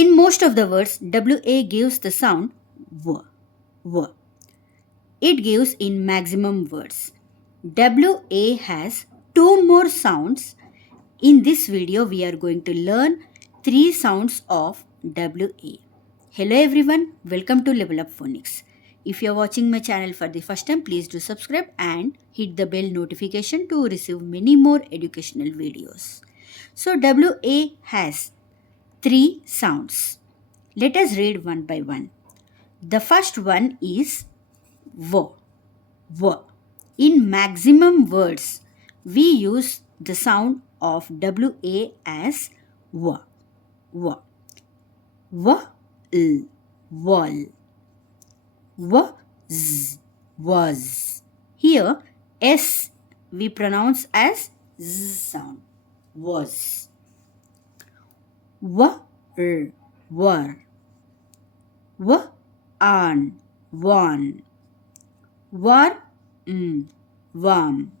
In most of the words, WA gives the sound W. W. It gives in maximum words. WA has two more sounds. In this video, we are going to learn three sounds of WA. Hello everyone, welcome to Level Up Phonics. If you are watching my channel for the first time, please do subscribe and hit the bell notification to receive many more educational videos. So WA has three sounds. Let us read one by one. The first one is W. W. In maximum words, we use the sound of WA as W. W. W. L. Wall. W. Z. Was. Here, S we pronounce as Z sound. Was. W. R. Were. W. On. Won. War. Warm.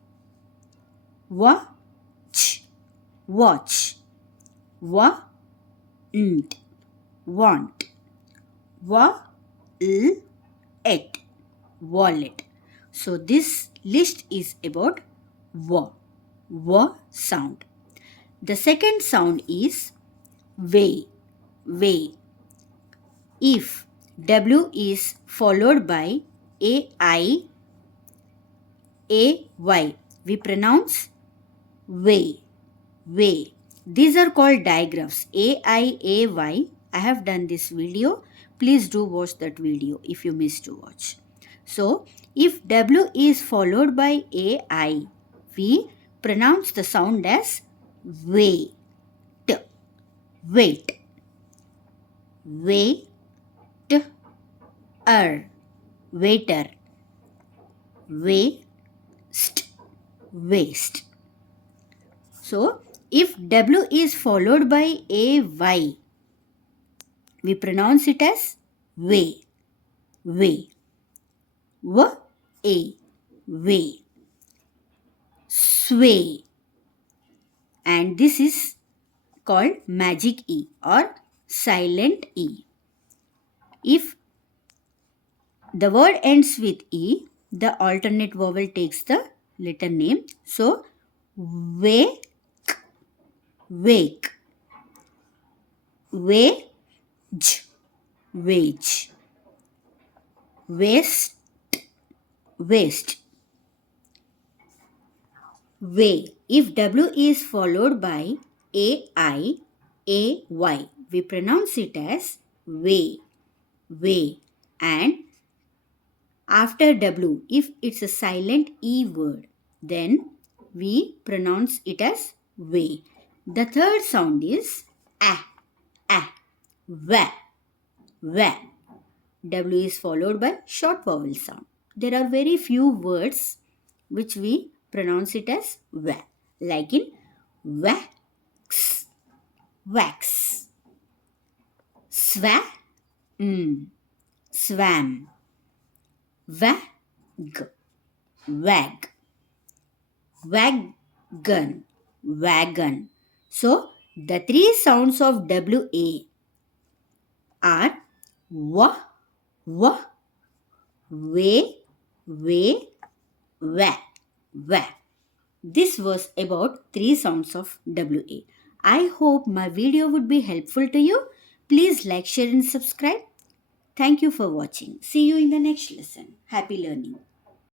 Watch. Watch. Want. Want. It. Wallet. So this list is about W sound. The second sound is way. Way. If W is followed by AI, AY, we pronounce way. Way. These are called digraphs. AIAY. I have done this video. Please do watch that video if you missed to watch. So, if W is followed by AI, we pronounce the sound as wait. Wait. Wait. Waiter. Waste. Waste. So, if W is followed by AY, we pronounce it as way. Way. Way. Sway. And this is called magic E or silent E. If the word ends with E, the alternate vowel takes the letter name. So, wake. Wake. Wage. Wage. Waste. Waste. Way. If W is followed by AI, AY, we pronounce it as way. Way. And after W, if it's a silent E word, then we pronounce it as way. The third sound is wa. W is followed by short vowel sound. There are very few words which we pronounce it as wa, like in wax, wax, swam, wag, wag, wagon, wagon. So, the three sounds of WA are wa, way, wa. This was about three sounds of WA. I hope my video would be helpful to you. Please like, share and subscribe. Thank you for watching. See you in the next lesson. Happy learning.